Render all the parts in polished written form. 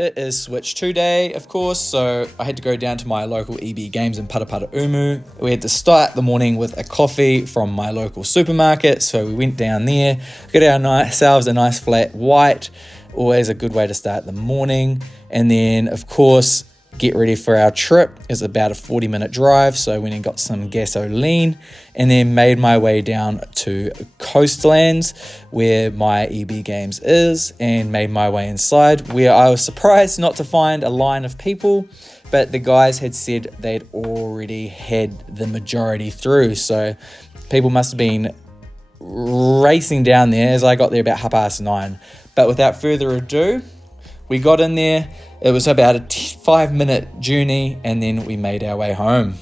It is Switch 2 day, of course, so I had to go down to my local EB Games in Parapara. We had to start the morning with a coffee from my local supermarket, so we went down there, got ourselves a nice flat white, always a good way to start the morning, and then, of course, get ready for our trip. It's about a 40-minute drive, so I went and got some gasoline and then made my way down to Coastlands where my EB Games is and made my way inside, where I was surprised not to find a line of people, but the guys had said they'd already had the majority through, so people must have been racing down there as I got there about 9:30. But without further ado, we got in there. It was about a 5-minute journey, and then we made our way home.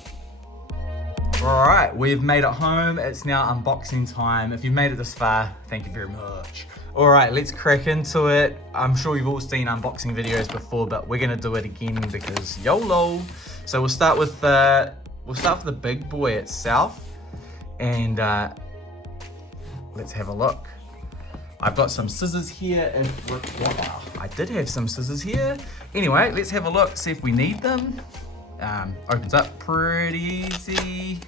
Alright, we've made it home. It's now unboxing time. If you've made it this far, thank you very much. Alright, let's crack into it. I'm sure you've all seen unboxing videos before, but we're gonna do it again because YOLO. So we'll start with the big boy itself, and let's have a look. I've got some scissors here. Wow, I did have some scissors here. Anyway, let's have a look, see if we need them. Opens up pretty easy.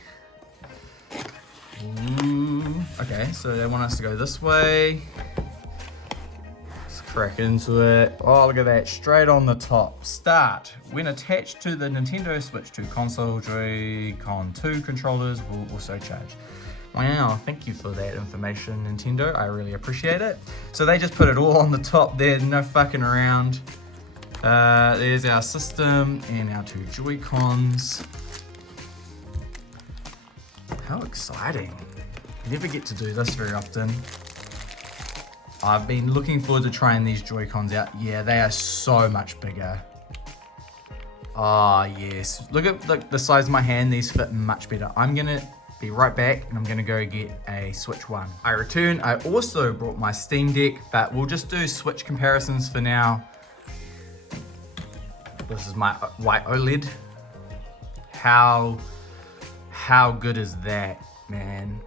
Ooh. Okay, so they want us to go this way. Let's crack into it. Oh, look at that, straight on the top. Start. When attached to the Nintendo Switch 2 console, Joy-Con 2 controllers will also charge. Wow, thank you for that information, Nintendo. I really appreciate it. So they just put it all on the top there, no fucking around. There's our system and our 2 Joy-Cons. How exciting. You never get to do this very often. I've been looking forward to trying these Joy-Cons out. Yeah, they are so much bigger. Ah, yes. Look at the size of my hand. These fit much better. I'm gonna be right back and I'm gonna go get a Switch 1. I return. I also brought my Steam Deck, but we'll just do Switch comparisons for now. This is my white OLED. How good is that, man?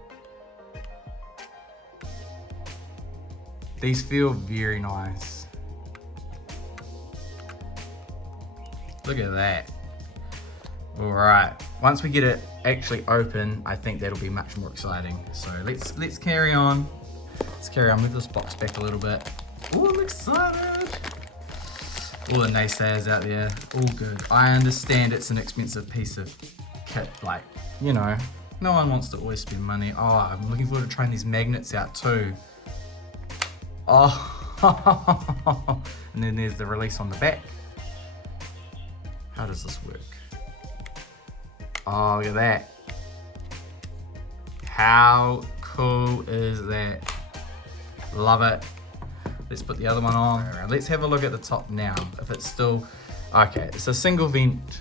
These feel very nice. Look at that. All right, once we get it actually open, I think that'll be much more exciting. So let's carry on. Let's carry on. Move this box back a little bit. Oh, I'm excited. All the naysayers out there, all good. I understand it's an expensive piece of kit, like, you know, no one wants to always spend money. Oh, I'm looking forward to trying these magnets out too. Oh, and then there's the release on the back. How does this work? Oh, look at that. How cool is that? Love it. Let's put the other one on. Let's have a look at the top now. If it's still, okay, it's a single vent.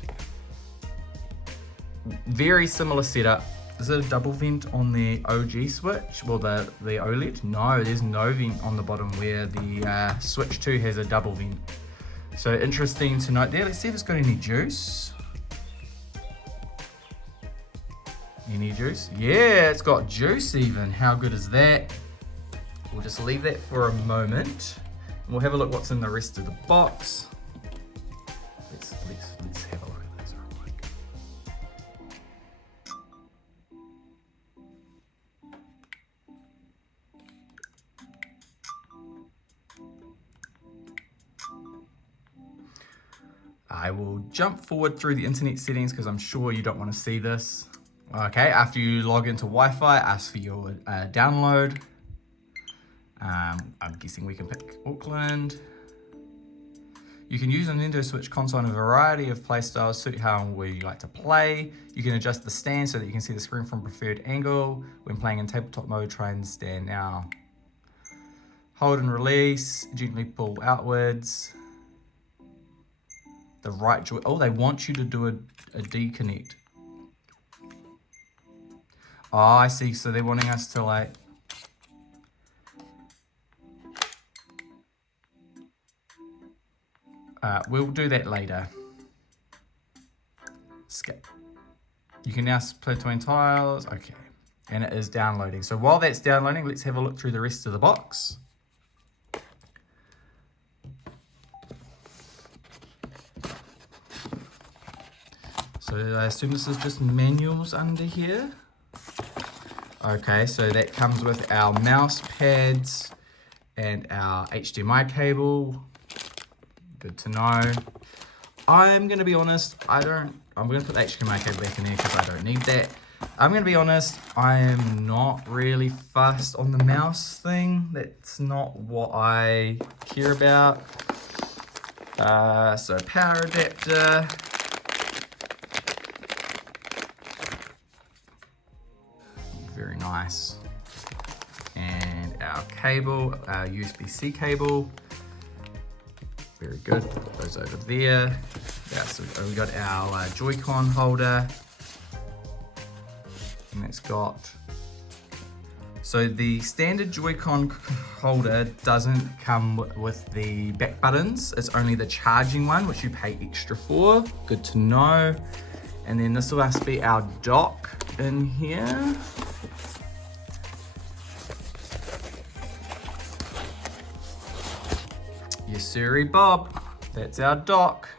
Very similar setup. Is it a double vent on the OG Switch? Well, the OLED? No, there's no vent on the bottom where the Switch 2 has a double vent. So interesting to note there. Let's see if it's got any juice. Any juice? Yeah, it's got juice even. How good is that? We'll just leave that for a moment. And we'll have a look what's in the rest of the box. Let's have a look at this real quick. I will jump forward through the internet settings because I'm sure you don't want to see this. Okay, after you log into Wi-Fi, ask for your download. I'm guessing we can pick Auckland. You can use a Nintendo Switch console in a variety of play styles, suit how you like to play. You can adjust the stand so that you can see the screen from preferred angle. When playing in tabletop mode, try and stand now. Hold and release, gently pull outwards. The right joy, oh, they want you to do a deconnect. Oh, I see, so they're wanting us to like, we'll do that later. Skip. You can now split between tiles. Okay. And it is downloading. So while that's downloading, let's have a look through the rest of the box. So I assume this is just manuals under here. Okay, so that comes with our mouse pads and our HDMI cable. Good to know. I'm gonna be honest, I'm gonna put the HDMI cable back in there because I don't need that. I'm gonna be honest, I am not really fussed on the mouse thing. That's not what I care about. So power adapter. Very nice. And our cable, our USB-C cable. Very good, put those over there. Yeah, so we got our Joy-Con holder. And it's got, so the standard Joy-Con holder doesn't come with the back buttons. It's only the charging one, which you pay extra for. Good to know. And then this will must be our dock in here. Yes, sirree, Bob. That's our dock.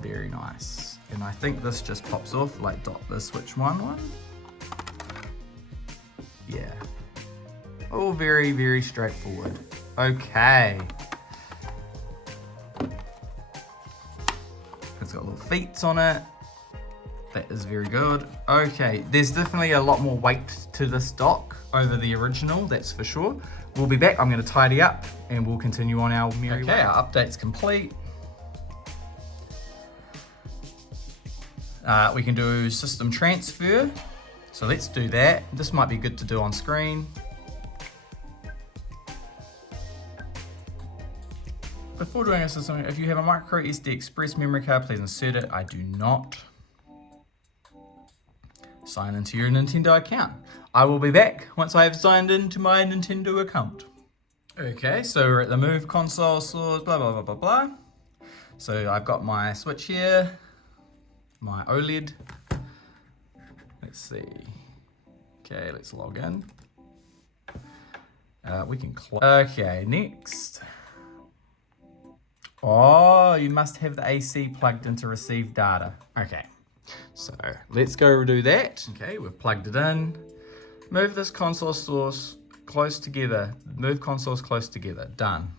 Very nice. And I think this just pops off like the switch one. Yeah. All very, very straightforward. Okay. It's got little feet on it. That is very good. Okay, there's definitely a lot more weight to this dock over the original, that's for sure. We'll be back, I'm gonna tidy up and we'll continue on our merry way. Okay, our update's complete. We can do system transfer. So let's do that. This might be good to do on screen. Before doing a system, if you have a micro SD express memory card, please insert it. I do not. Sign into your Nintendo account. I will be back once I have signed into my Nintendo account. Okay, so we're at the Move console source, blah, blah, blah, blah, blah. So I've got my Switch here, my OLED. Let's see. Okay, let's log in. We can close. Okay, next. Oh, you must have the AC plugged in to receive data. Okay, so let's go do that. Okay, we've plugged it in. Move this console source close together. Move consoles close together. Done.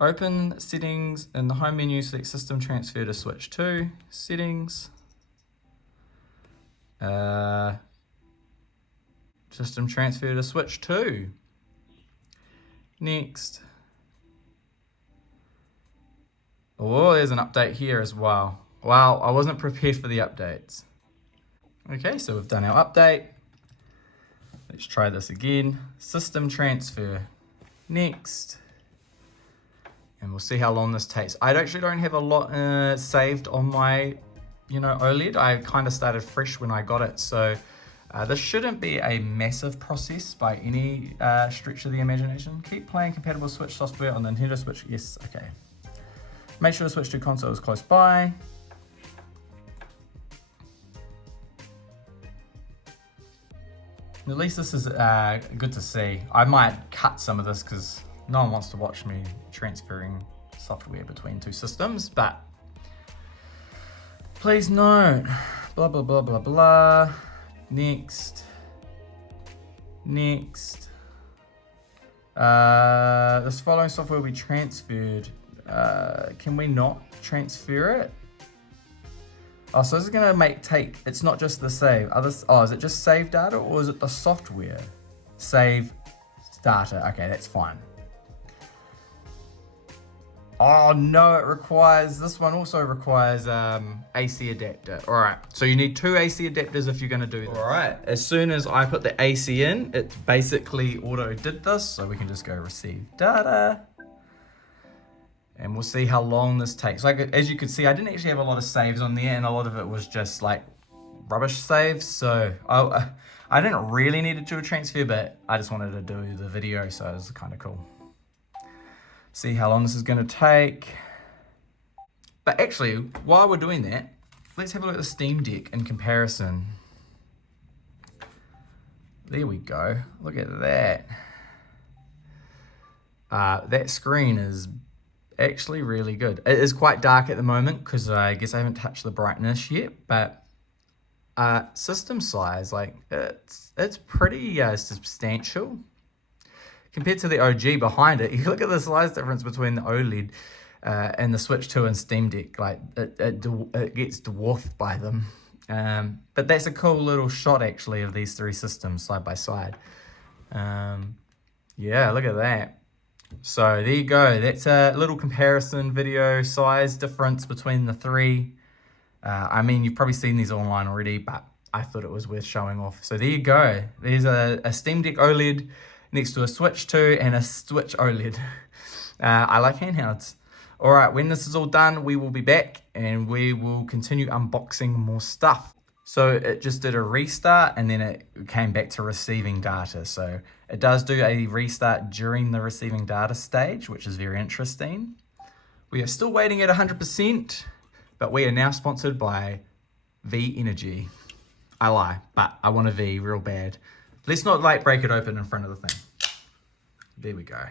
Open settings in the home menu, select system transfer to switch 2. Settings. System transfer to switch 2. Next. Oh, there's an update here as well. Wow, I wasn't prepared for the updates. Okay, so we've done our update. Let's try this again. System transfer. Next. And we'll see how long this takes. I actually don't have a lot saved on my, OLED. I kind of started fresh when I got it, so this shouldn't be a massive process by any stretch of the imagination. Keep playing compatible Switch software on the Nintendo Switch. Yes, okay. Make sure to switch to console is close by. At least this is good to see. I might cut some of this because no one wants to watch me transferring software between two systems, but please note, blah, blah, blah, blah, blah. Next. Next. This following software will be transferred. Can we not transfer it? Oh, so this is gonna it's not just the save. Is it just save data or is it the software? Save data, okay, that's fine. Oh no, this one also requires AC adapter. All right, so you need 2 AC adapters if you're gonna do this. All right, as soon as I put the AC in, it basically auto did this, so we can just go receive data. And we'll see how long this takes. Like, as you can see, I didn't actually have a lot of saves on there, and a lot of it was just like rubbish saves. So I didn't really need to do a transfer, but I just wanted to do the video, so it was kind of cool. See how long this is gonna take. But actually, while we're doing that, let's have a look at the Steam Deck in comparison. There we go, look at that. That screen is actually really good. It is quite dark at the moment because I guess I haven't touched the brightness yet, but system size, like it's pretty substantial compared to the OG behind it. You look at the size difference between the OLED and the Switch 2 and Steam Deck. Like it gets dwarfed by them. But that's a cool little shot actually of these three systems side by side. Yeah, look at that. So there you go. That's a little comparison video, size difference between the three. I mean, you've probably seen these online already, but I thought it was worth showing off. So there you go. There's a Steam Deck OLED next to a Switch 2 and a Switch OLED. I like handhelds. All right, when this is all done, we will be back and we will continue unboxing more stuff. So it just did a restart and then it came back to receiving data. So it does do a restart during the receiving data stage, which is very interesting. We are still waiting at 100%, but we are now sponsored by V Energy. I lie, but I want a V real bad. Let's not like break it open in front of the thing. There we go.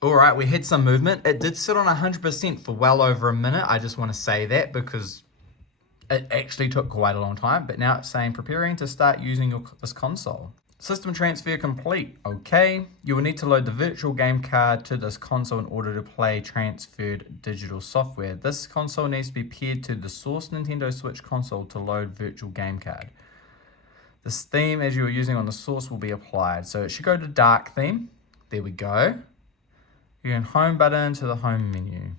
All right, we had some movement. It did sit on 100% for well over a minute. I just want to say that because it actually took quite a long time, but now it's saying preparing to start using this console. System transfer complete. Okay, you will need to load the virtual game card to this console in order to play transferred digital software. This console needs to be paired to the source Nintendo Switch console to load virtual game card. This theme as you are using on the source will be applied. So it should go to dark theme. There we go. You can home button to the home menu.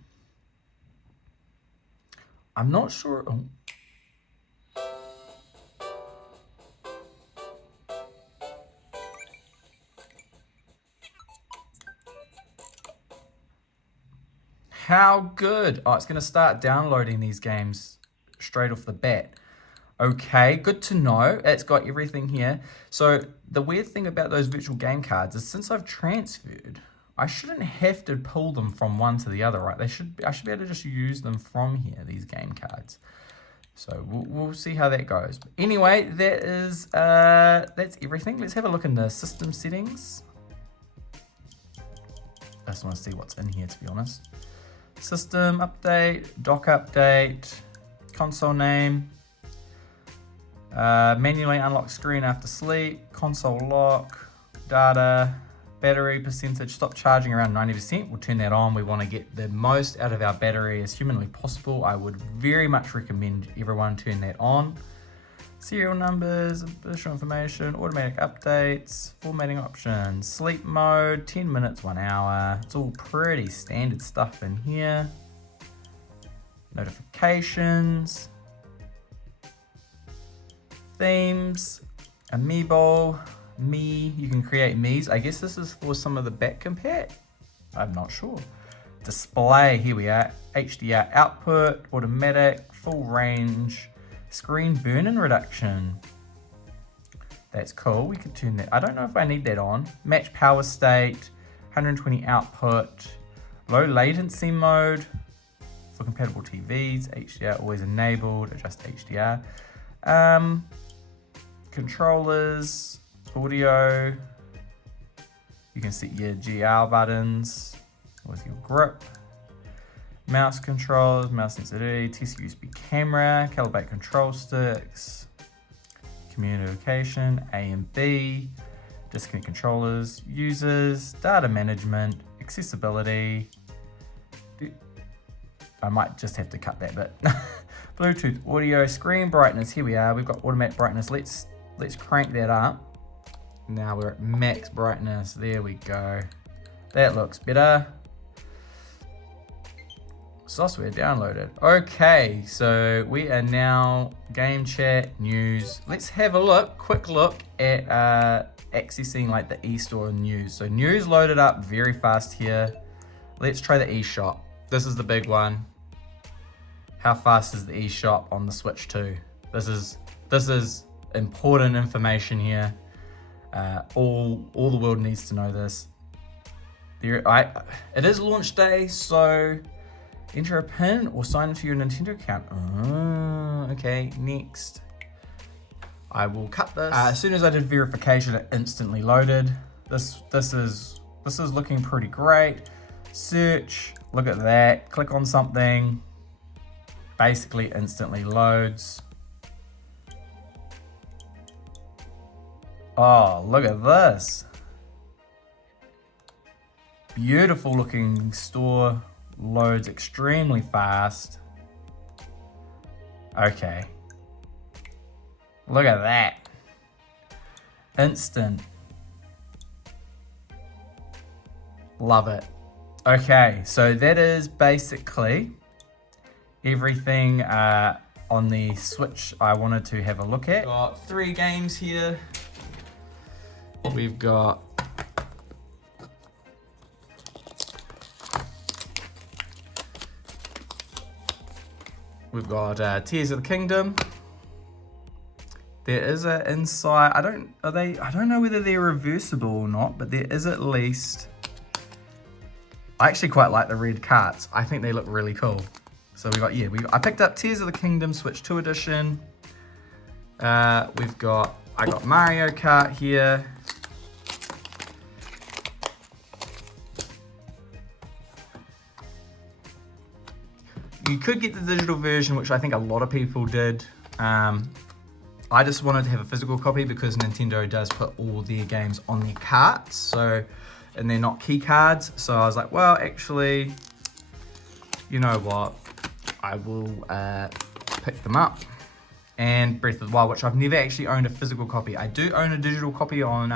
I'm not sure. Oh. How good. Oh, it's going to start downloading these games straight off the bat. Okay, good to know. It's got everything here. So the weird thing about those virtual game cards is since I've transferred, I shouldn't have to pull them from one to the other, right? I should be able to just use them from here, these game cards. So we'll see how that goes. But anyway, that's everything. Let's have a look in the system settings. I just want to see what's in here, to be honest. System update, dock update, console name, manually unlock screen after sleep, console lock, data, battery percentage, stop charging around 90%. We'll turn that on. We want to get the most out of our battery as humanly possible. I would very much recommend everyone turn that on. Serial numbers, additional information, automatic updates, formatting options, sleep mode, 10 minutes, 1 hour. It's all pretty standard stuff in here. Notifications, themes, amiibo, you can create Miis. I guess this is for some of the back compat. I'm not sure. Display, here we are. HDR output, automatic, full range, screen burn-in reduction. That's cool. We could turn that. I don't know if I need that on. Match power state, 120 output, low latency mode for compatible TVs, HDR always enabled, adjust HDR. Controllers, audio, you can set your GL buttons with your grip, mouse controls, mouse sensitivity, test USB camera, calibrate control sticks, communication, A and B, disconnect controllers, users, data management, accessibility. I might just have to cut that bit. Bluetooth audio, screen brightness, here we are, we've got automatic brightness. Let's crank that up. Now we're at max brightness. There we go. That looks better. Software downloaded. Okay, so we are now game chat, news. Let's have a quick look at accessing like the eStore news. So news loaded up very fast here. Let's try the eShop. This is the big one. How fast is the eShop on the Switch 2? This is important information here. All the world needs to know this. It is launch day, so enter a PIN or sign into your Nintendo account. Okay, next. I will cut this. As soon as I did verification, it instantly loaded. This is looking pretty great. search, look at that, click on something, basically instantly loads. Oh, look at this. Beautiful looking store, loads extremely fast. Okay. Look at that. Instant. Love it. Okay, so that is basically everything on the Switch I wanted to have a look at. Got 3 games here. We've got Tears of the Kingdom. There is a inside. I don't know whether they're reversible or not, but there is at least. I actually quite like the red carts. I think they look really cool. So I picked up Tears of the Kingdom Switch 2 edition. I got Mario Kart here. You could get the digital version, which I think a lot of people did. I just wanted to have a physical copy because Nintendo does put all their games on their carts, and they're not key cards. So I was like, well, actually, you know what? I will pick them up. And Breath of the Wild, which I've never actually owned a physical copy. I do own a digital copy on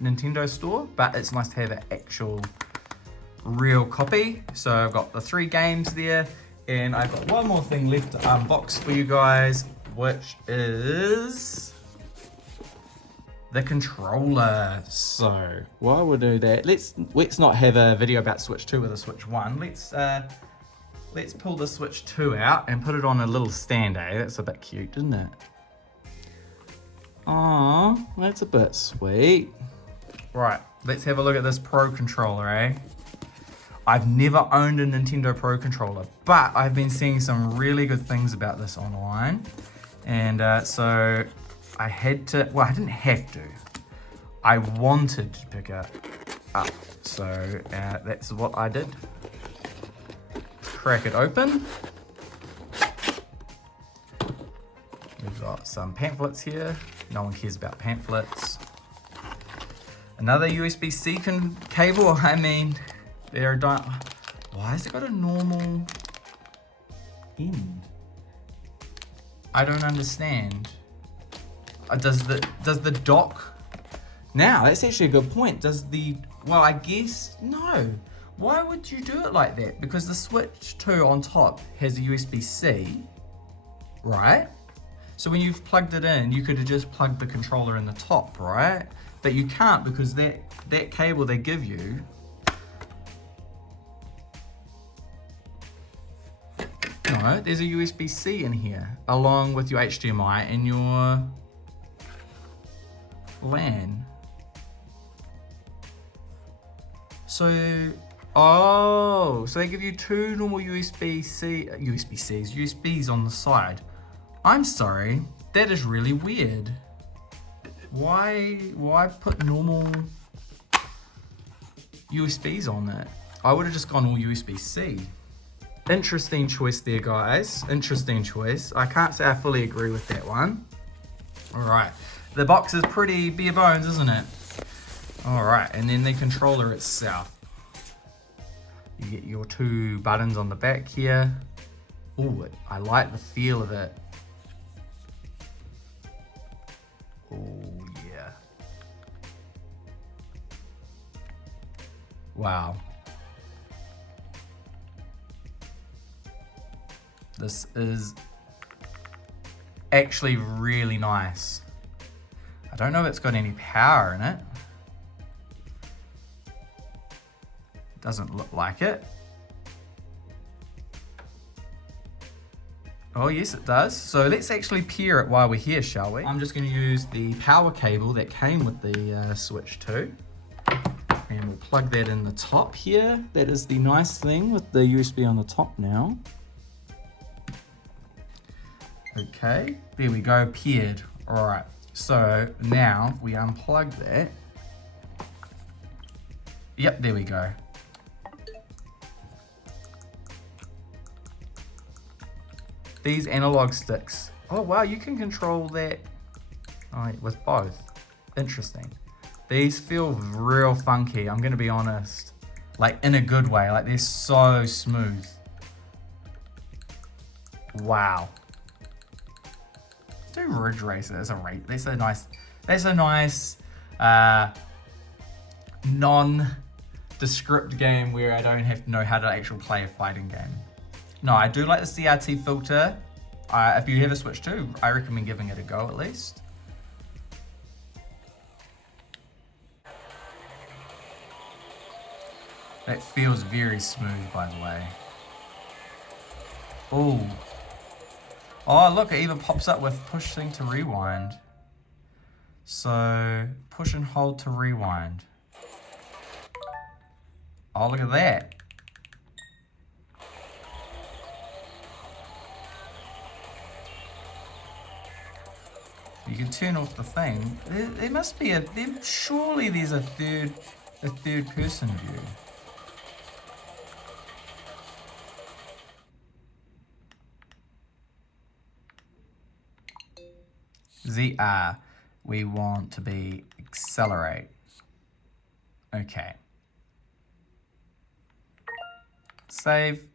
Nintendo Store, but it's nice to have an actual real copy. So I've got the 3 games there. And I've got one more thing left to unbox for you guys, which is the controller. So while we do that, let's not have a video about Switch 2 with a Switch 1. Let's pull the Switch 2 out and put it on a little stand, eh? That's a bit cute, isn't it? Aw, that's a bit sweet. Right, let's have a look at this Pro controller, eh? I've never owned a Nintendo Pro controller, but I've been seeing some really good things about this online. And so I had to, well, I didn't have to. I wanted to pick it up. So that's what I did. Crack it open. We've got some pamphlets here. No one cares about pamphlets. Another USB-C cable. I mean, why has it got a normal end? I don't understand. Does the dock? Now, that's actually a good point. Well, I guess, no. Why would you do it like that? Because the Switch 2 on top has a USB-C, right? So when you've plugged it in, you could have just plugged the controller in the top, right? But you can't because that cable they give you, no, there's a USB-C in here, along with your HDMI and your LAN. So they give you 2 normal USBs on the side. I'm sorry, that is really weird. Why put normal USBs on it? I would have just gone all USB-C. Interesting choice there, guys. Interesting choice. I can't say I fully agree with that one. All right, the box is pretty bare bones, isn't it? All right, and then the controller itself. You get your 2 buttons on the back here. Ooh, I like the feel of it. Oh yeah. Wow. This is actually really nice. I don't know if it's got any power in it. Doesn't look like it. Oh yes, it does. So let's actually pair it while we're here, shall we? I'm just going to use the power cable that came with the Switch 2. And we'll plug that in the top here. That is the nice thing with the USB on the top now. Okay, there we go, paired. All right, so now we unplug that. Yep, there we go. These analog sticks. Oh wow, you can control that with both. Interesting. These feel real funky, I'm gonna be honest. Like in a good way, like they're so smooth. Wow. Do Ridge Racer as a rate. That's a nice non-descript game where I don't have to know how to actually play a fighting game. No, I do like the CRT filter. If you have a Switch 2, I recommend giving it a go at least. That feels very smooth, by the way. Ooh. Oh, look, it even pops up with push thing to rewind. So, push and hold to rewind. Oh, look at that. You can turn off the thing. There must be surely there's a third person view. ZR, we want to be accelerate. Okay. Save.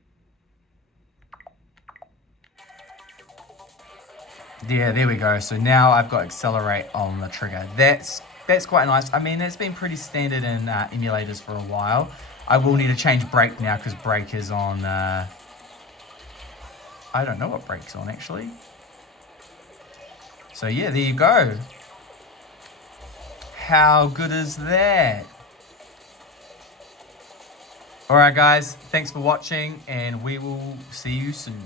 Yeah, there we go. So now I've got accelerate on the trigger. That's quite nice. I mean, it's been pretty standard in emulators for a while. I will need to change brake now because brake is on... I don't know what brake's on actually. So yeah, there you go. How good is that? Alright guys, thanks for watching and we will see you soon.